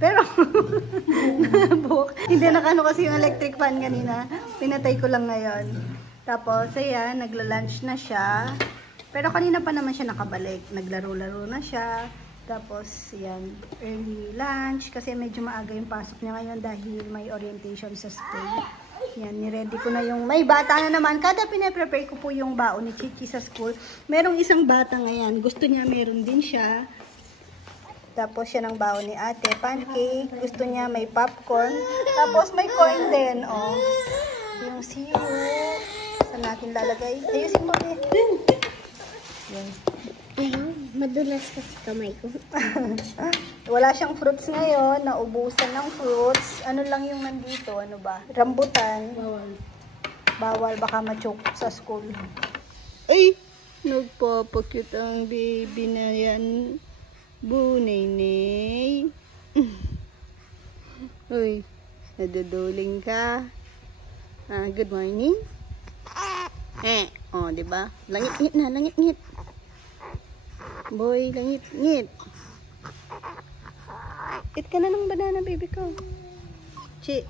Pero, hindi nakano kasi yung electric fan kanina. Pinatay ko lang ngayon. Tapos, ayan, nagla-lunch na siya. Pero kanina pa naman siya nakabalik. Naglaro-laro na siya. Tapos, yan, early lunch. Kasi medyo maaga yung pasok niya ngayon dahil may orientation sa school. Yan, niready ko na yung, may bata na naman. Kada pinaprepare ko po yung baon ni Chichi sa school. Merong isang bata ngayon. Gusto niya, meron din siya. Tapos siya ng baon ni ate. Pancake. Gusto niya may popcorn. Tapos may corn din, oh. Yung syrup. Saan natin lalagay? Ayusin mo din. Yan. Madulas kasi kamay ko. Wala siyang fruits ngayon. Naubusan ng fruits. Ano lang yung nandito? Ano ba? Rambutan. Bawal. Bawal. Baka ma-choke sa school. Ay! Nagpapakute ang baby na yan. Bunay-nay. Uy. Naduduling ka. Good morning. Oh, diba? Langit-ngit na. Langit-ngit. Boy, langit-ngit. Eat ka na ng banana, baby ko. Chi.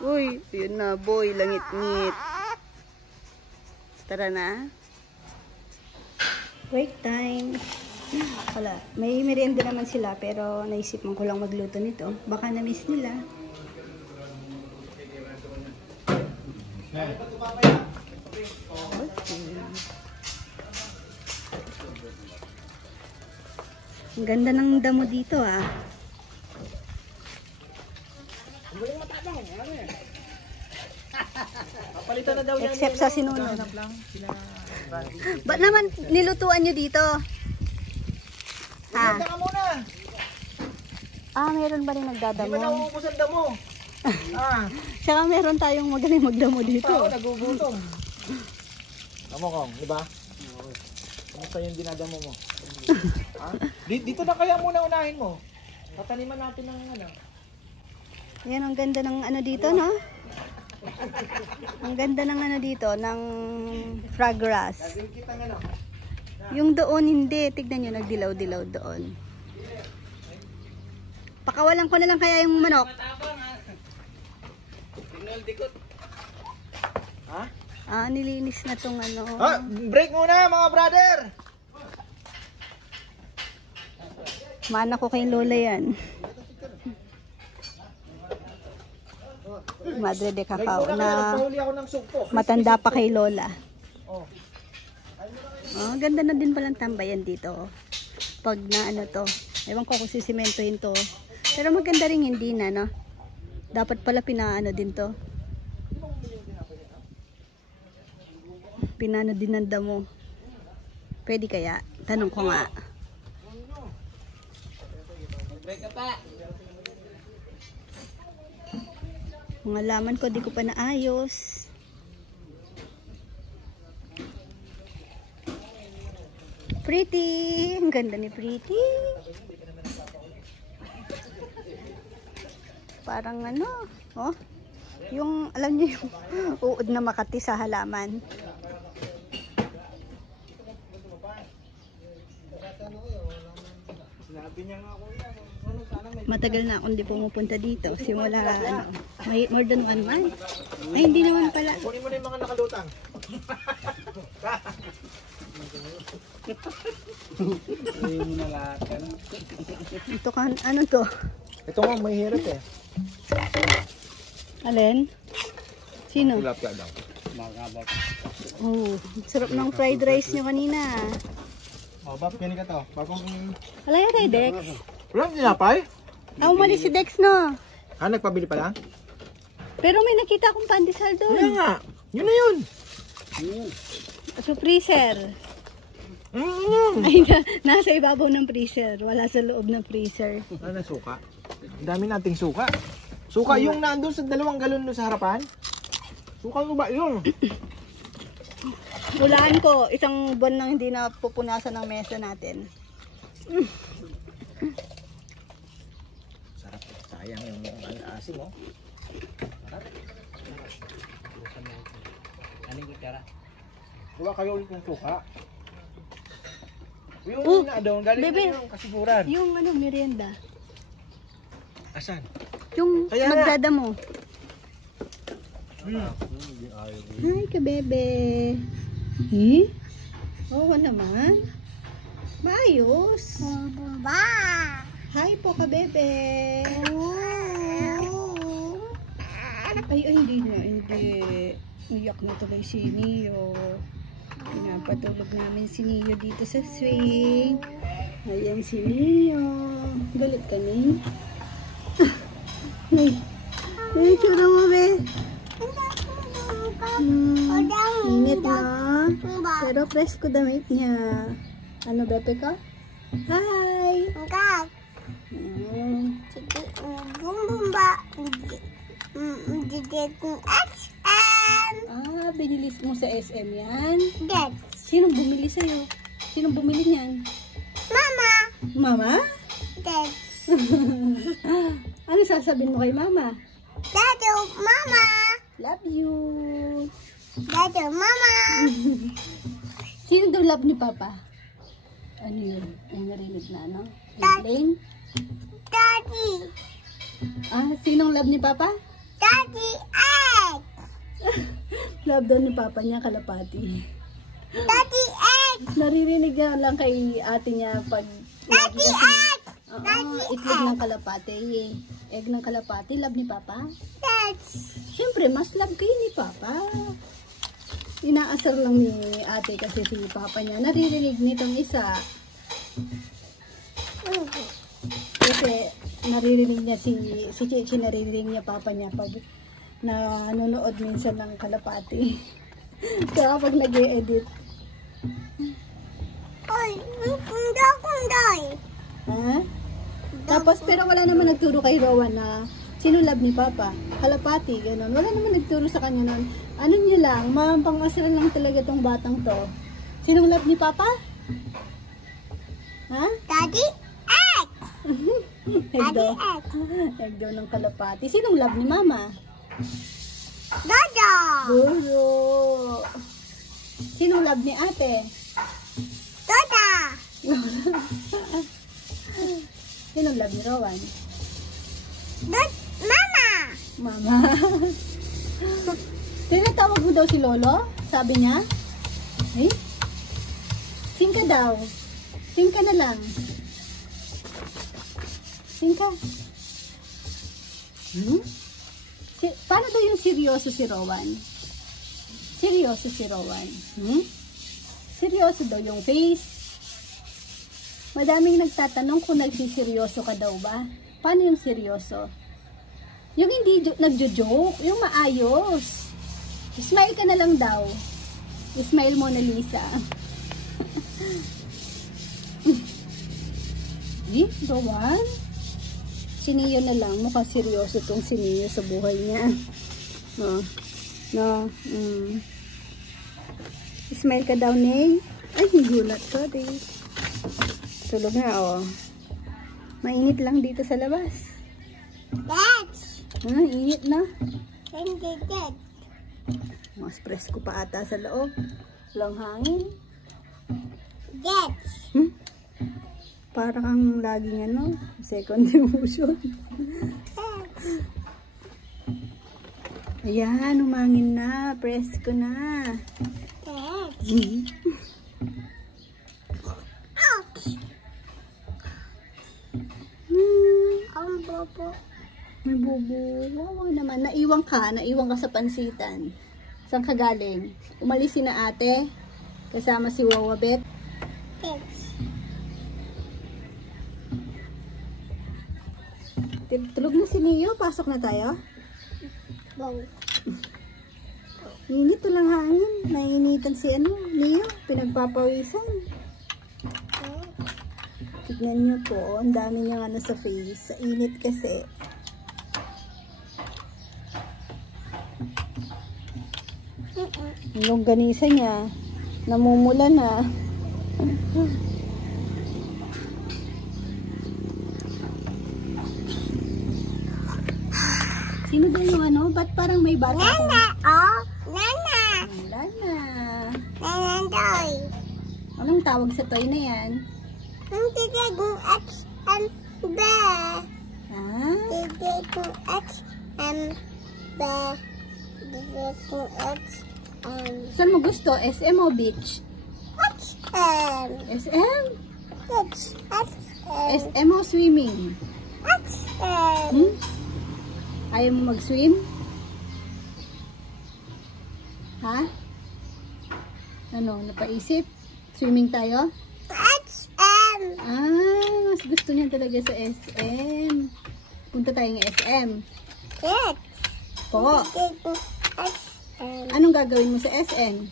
Uy, yun na, boy, langit-ngit. Tara na. Break time. Wala. May merienda naman sila, pero naisip ko lang magluto nito. Baka na-miss nila. Ang ganda ng damo dito, ah. Papalitan na daw yan. Except sa sinunod. Ba't naman nilutuan nyo dito? Ha? Ka muna. Meron ba rin Di ba nagdadamo? nauubos ang damo? Saka meron tayong magaling magdamo dito. Tao, nagugutom. Tama kong, di ba? Kamusta yung dinadamo mo? Dito na kaya muna unahin mo. Tataniman natin ng ano. Yan, ang ganda ng ano dito, no? Ang ganda ng ano dito, ng frog grass. Yung doon, hindi. Tignan nyo, nagdilaw-dilaw doon. Pakawalan ko na lang kaya yung manok. Ha? Nilinis na tong ano. Break muna mga brother! Mana ko kay Lola yan. Madre de cacao na matanda pa kay Lola. Ganda na din palang tambayan dito. Pag na ano to. Ewan ko kung sisimentohin to. Pero maganda rin hindi na, no? Dapat pala pinaano din to. Pinano din ng damo. Pwede kaya? Tanong ko nga. Mga laman ko, di ko pa naayos. Pretty! Ang ganda ni Pretty. Parang ano, oh. Yung, alam niyo yung uod na Makati sa halaman. Matagal na akong di pumupunta dito. Simula, ano, may more than 1 month. Ay, hindi naman pala. Kunin mo na yung mga nakalutang. Ito ka, ano to? Ito nga, may hirap eh. Alin? Sino? Ulap ka daw. Oh, sarap ng fried rice nyo kanina. Bab, kini ka to. Bagong... Wala yata yung Dex. Walang tinapay? Umalis si Dex, no? Nagpabili pa lang? Pero may nakita akong pandesal doon. Kaya nga. Yun na yun. Sa freezer. Ay, nasa ibabaw ng freezer. Wala sa loob ng freezer. Ano na suka? Ang dami nating suka. Suka yung nandun sa 2 galon doon sa harapan? Suka mo ba yun? Hulaan ko, 1 buwan nang hindi na pupunasan ng mesa natin. Sarap. Sayang yung asim, oh. Sarap. Anong kikara? Gawa kayo ulit ng suka. Yung doon, galing bebe. na yung kasiguran. Yung ano, merienda. Asan? Yung Kaya nga. magdada mo. Hmm. Hi, ka bebe. Eh? Oo naman. Maayos. Bumba. Hi po ka bebe. Ay, hindi na, hindi. Iyak na tuloy si Neo. Pinapatulog namin si Neo dito sa swing. Ayan si Neo. Galit ka ni? Ay, tsura mo, be. Init na. Pero presko damit niya. Ano, Bepe ka? Hi! Enggak. Bumba. Ah, binilis mo sa SM yan? Dad. Sinong bumili sa'yo? Sinong bumili niyan? Mama. Mama? Dad. Ano sasabihin mo kay Mama? Dado. Mama. Love you! Dado. Mama. Sino daw love ni Papa? Ano yun? Yung narinig na, ano? Dad. Lane? Daddy. Ah, sinong love ni Papa? Daddy. Egg. Love daw ni Papa niya, kalapati. Daddy. Egg. Naririnig niya lang kay ate niya pag... Daddy. Egg. Oo, itlog ng kalapati. Egg ng kalapati, love ni Papa? Dad. Siyempre, mas love kayo ni Papa. Inaasar lang ni ate kasi si Papa niya. Naririnig nitong isa. Kasi naririnig niya si Chichi, naririnig niya Papa niya pag nanonood minsan ng kalapati. Kaya kapag nag-e-edit. Oy, kunday. Ha? Tapos, pero wala naman nagturo kay Rowan na sino love ni Papa? Kalapati, gano'n. Wala naman nagturo sa kanya nun. Ano niya lang, mapang-asral lang talaga tong batang to. Sinong love ni Papa? Ha? Daddy. Egg. Egg Daddy. daw. Egg. Egg daw ng kalapati. Sinong love ni Mama? Dodo. Guro. Sinong love ni ate? Doda. Sinong love ni Rowan? Mama. Mama. Tinatawag mo daw si Lolo? Sabi niya? Eh? Sing ka daw. Sing ka na lang. Sing ka. Paano daw yung seryoso si Rowan? Seryoso si Rowan. Seryoso daw yung face. Madaming nagtatanong kung nagsiseryoso ka daw ba? Paano yung seryoso? Yung hindi nagjo-joke, yung maayos. Smile ka na lang daw. Smile Mona Lisa. Eh, Rowan? Si Neo na lang. Mukhang seryoso tong si Neo sa buhay niya. No. No. Smile ka daw, Ney. Ay, gulat ko, tulog na, oh. Mainit lang dito sa labas. Dad. Init na. Hindi dad. Mas presko pa ata sa loob. Walang hangin. Dad. Parang ang laging ano, second emotion. Ayan, umangin na. Presko na. Dad. Ouch. Ang bobo. May bubo. Wow naman. Naiwan ka sa pansitan. Saan ka galing? Umalis si na ate. Kasama si Wawabet. Dad. Tulog na si Neo. Pasok na tayo. Wow. Init to lang hangin. Nainitan si Neo. Pinagpapawisan. Tignan nyo po. Ang dami niyang sa face. Sa init kasi. Yung ganisa niya. Namumula na. Sino ba yung Ba't parang may bata ko? Nana. Oh. Nana. Wala na. Nana toy. Anong tawag sa toy na yan? X and bear. Ah, X and bear. X and saan mo gusto? SM o beach? X and SM? X and SM o swimming? X and Ayaw mo mag-swim? Ha? Ano, napaisip? Swimming tayo? X and Ah, mas gusto niya talaga sa SM. Punta tayong SM. X. Po, X and anong gagawin mo sa SM?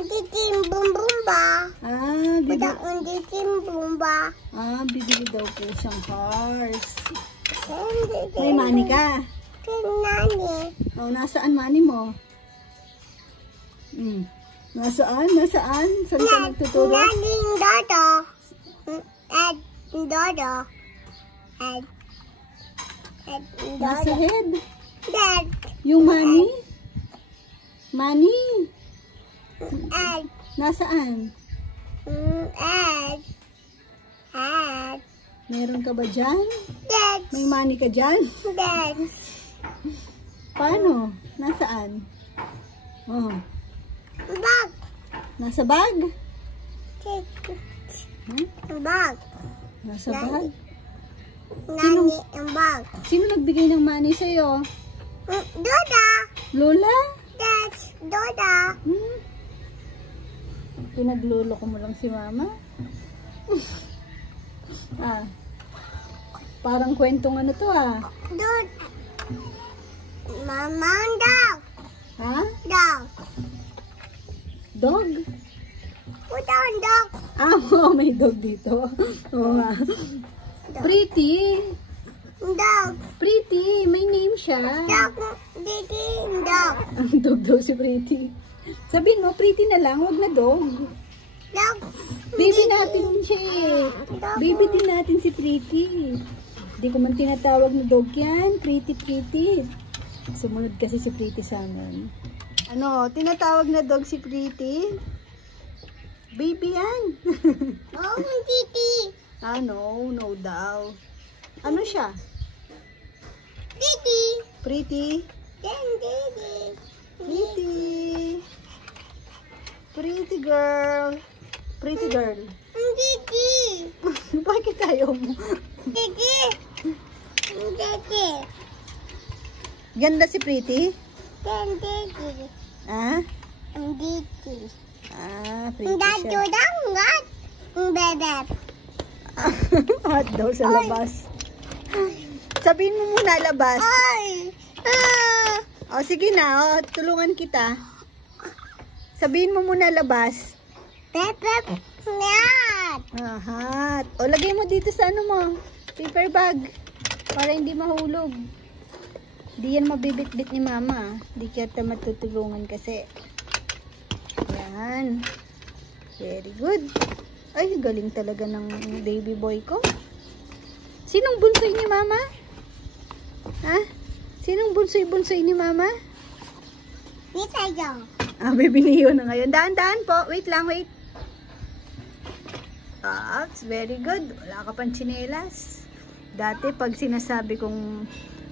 Ditim bum bumba. Ah, Ditim bumba. bibili daw po siyang cars. And May money ka? Nani. Oh, nasaan money mo? Nasaan? Nasaan? Saan ka nagtuturo? Naning Dodo. At Dodo. At Nasa Dodo. head. Dad. Yung money? Money? At Nasaan? at Meron ka ba dyan? Dad. May money ka dyan? Dad. Paano? Nasaan? Oh, Bag. nasa bag? Hmm? Bag. Nasa bag? Nani ang bag. Sino nagbigay ng money sa'yo? Doda. Lola? Dad. Doda. Pinaglolo ko mo lang si mama? Parang kwentong ano to Dod. Mama dog. Ha? Dog. Dog? Puta ang dog. Oo, may dog dito. Oo nga. Pretty. Dog. Pretty, may name siya. Dog. Didi. Dog. Ang dog daw si Pretty. Sabihin mo, Pretty na lang, wag na dog. Dog. Baby natin siya eh. Baby din natin si Pretty. Hindi ko man tinatawag na dog yan. Pretty, Pretty. Sumunod kasi si Pretty sa amin. Ano, tinatawag na dog si Pretty? Baby yan. Oh, Didi. No daw. Ano siya? Didi. Pretty? Then Didi. Pretty. Pretty girl. Pretty girl. Didi. Bakit ayaw mo? Didi. Didi. Ganda si Pretty? Then Didi. Ah? Didi. Pretty Dad. siya. Dad. Bebe. Hot daw sa labas. Sabihin mo muna labas. Ay. O sige na, tulungan kita. Sabihin mo muna labas. Bebe. Yan. Hot. O lagay mo dito sa ano mo, paper bag. Para hindi mahulog. Hindi yan mabibit-bit ni mama. Hindi kita matutulungan kasi. Yan. Very good. Ay, galing talaga ng baby boy ko. Sinong bunsoy ni mama? Ha? Sinong bunsoy-bunsoy ni mama? Dito tayo. Baby niyo na ngayon. Daan-daan po. Wait lang, wait. That's very good. Wala ka pang tsinelas. Dati pag sinasabi kong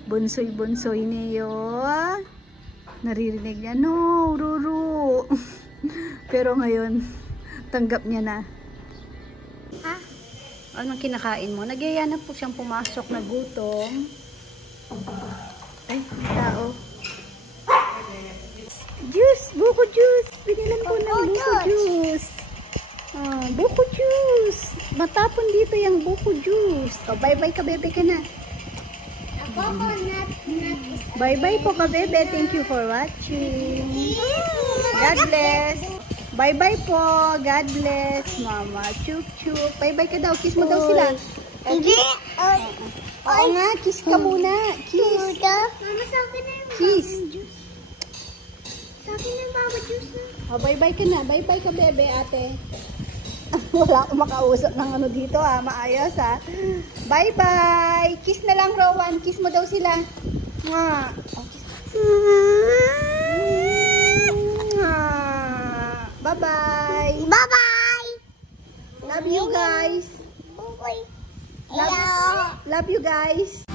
bunsoy-bunsoy niyo, naririnig niya, no, Ruru. Pero ngayon, tanggap niya na. Ha? Anong kinakain mo? Nagyaya na po siyang pumasok na gutom. Ay, tao. Juice! Buko juice! Binilan ko ng buko juice. Buko juice! Matapon dito yung buko juice. Bye-bye ka, bebe ka na. Coconut. Bye-bye po ka, bebe. Thank you for watching. God bless. Bye-bye po. God bless. Mama, chuk-chuk. Bye-bye ka daw. Kiss mo daw sila. Hindi. Oo nga, kiss ka muna. Kiss. Mama, sa akin na yung Kiss. Sa akin na yung baba juice na. Bye-bye ka na. Bye-bye ka, bebe, ate. Wala akong makausap ng ano dito, maayos, Bye-bye. Kiss na lang, Rowan. Kiss mo daw sila. Mwah. Bye-bye. Bye-bye. Love you guys. Bye-bye. Love you guys.